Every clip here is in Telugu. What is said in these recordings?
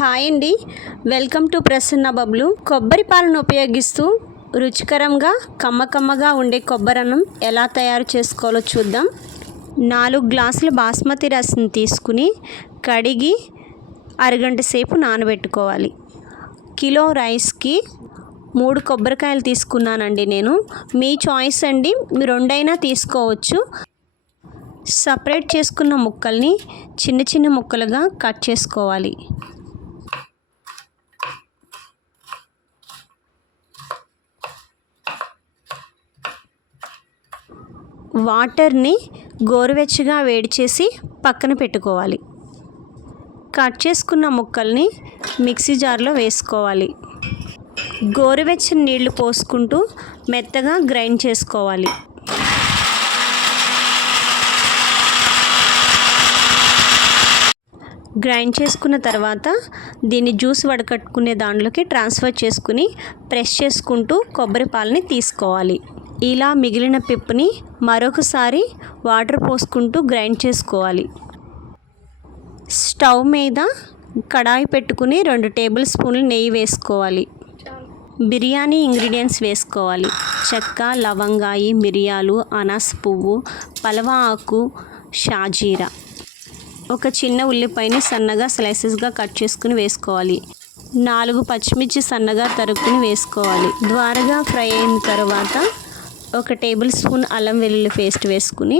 హాయ్ అండి, వెల్కమ్ టు ప్రసన్న బబ్లు. కొబ్బరి పాలను ఉపయోగిస్తూ రుచికరంగా కమ్మగా ఉండే కొబ్బరన్నం ఎలా తయారు చేసుకోవాలో చూద్దాం. 4 గ్లాసుల బాస్మతి రైస్ని తీసుకుని కడిగి అరగంట సేపు నానబెట్టుకోవాలి. కిలో రైస్కి 3 కొబ్బరికాయలు తీసుకున్నానండి నేను. మీ చాయిస్ అండి, మీరు 2 అయినా తీసుకోవచ్చు. సపరేట్ చేసుకున్న ముక్కల్ని చిన్న ముక్కలుగా కట్ చేసుకోవాలి. వాటర్ని గోరువెచ్చగా వేడి చేసి పక్కన పెట్టుకోవాలి. కట్ చేసుకున్న ముక్కల్ని మిక్సీ జార్లో వేసుకోవాలి. గోరువెచ్చని నీళ్లు పోసుకుంటూ మెత్తగా గ్రైండ్ చేసుకోవాలి. గ్రైండ్ చేసుకున్న తర్వాత దీన్ని జ్యూస్ వడకట్టుకునే దాంట్లోకి ట్రాన్స్ఫర్ చేసుకుని ప్రెస్ చేసుకుంటూ కొబ్బరి పాలని తీసుకోవాలి. ఇలా మిగిలిన పిప్పుని మరొకసారి వాటర్ పోసుకుంటూ గ్రైండ్ చేసుకోవాలి. స్టవ్ మీద కడాయి పెట్టుకుని 2 టేబుల్ స్పూన్లు నెయ్యి వేసుకోవాలి. బిర్యానీ ఇంగ్రీడియంట్స్ వేసుకోవాలి. చెక్క, లవంగాయి, మిరియాలు, అనాస పువ్వు, పలవ ఆకు, షాజీరా. ఒక చిన్న ఉల్లిపాయని సన్నగా స్లైసెస్గా కట్ చేసుకుని వేసుకోవాలి. 4 పచ్చిమిర్చి సన్నగా తరుక్కుని వేసుకోవాలి. ద్వారగా ఫ్రై అయిన తర్వాత 1 టేబుల్ స్పూన్ అల్లం వెల్లుల్లి పేస్ట్ వేసుకుని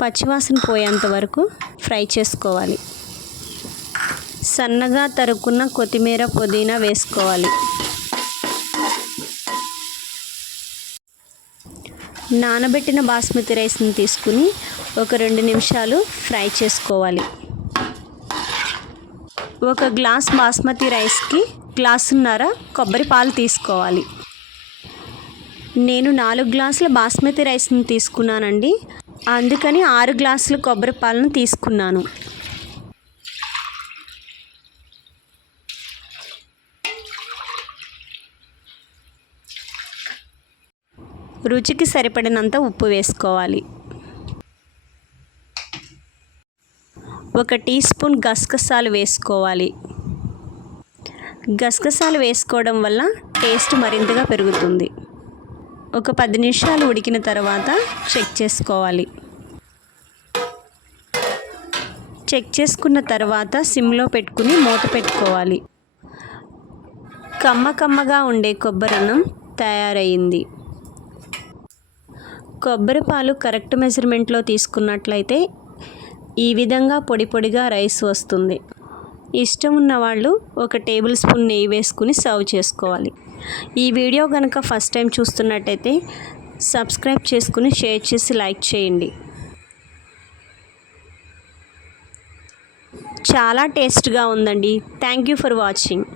పచ్చివాసన పోయేంత వరకు ఫ్రై చేసుకోవాలి. సన్నగా తరుక్కున్న కొత్తిమీర, పుదీనా వేసుకోవాలి. నానబెట్టిన బాస్మతి రైస్ని తీసుకుని ఒక 2 నిమిషాలు ఫ్రై చేసుకోవాలి. 1 గ్లాస్ బాస్మతి రైస్కి గ్లాసున్నర కొబ్బరి పాలు తీసుకోవాలి. నేను 4 గ్లాసుల బాస్మతి రైస్ని తీసుకున్నానండి, అందుకని 6 గ్లాసుల కొబ్బరి పాలను తీసుకున్నాను. రుచికి సరిపడినంత ఉప్పు వేసుకోవాలి. 1 టీ స్పూన్ గసగసాలు వేసుకోవాలి. గసగసాలు వేసుకోవడం వల్ల టేస్ట్ మరింతగా పెరుగుతుంది. ఒక 10 నిమిషాలు ఉడికిన తర్వాత చెక్ చేసుకోవాలి. చెక్ చేసుకున్న తర్వాత సిమ్లో పెట్టుకుని మూత పెట్టుకోవాలి. కమ్మగా ఉండే కొబ్బరన్నం తయారయ్యింది. కొబ్బరి పాలు కరెక్ట్ మెజర్మెంట్లో తీసుకున్నట్లయితే ఈ విధంగా పొడిగా రైస్ వస్తుంది. ఇష్టం ఉన్న వాళ్ళు 1 టేబుల్ స్పూన్ నెయ్యి వేసుకుని సర్వ్ చేసుకోవాలి. ఈ వీడియో కనుక ఫస్ట్ టైం చూస్తున్నట్టయితే సబ్స్క్రైబ్ చేసుకుని షేర్ చేసి లైక్ చేయండి. చాలా టేస్ట్గా ఉందండి. Thank you for watching.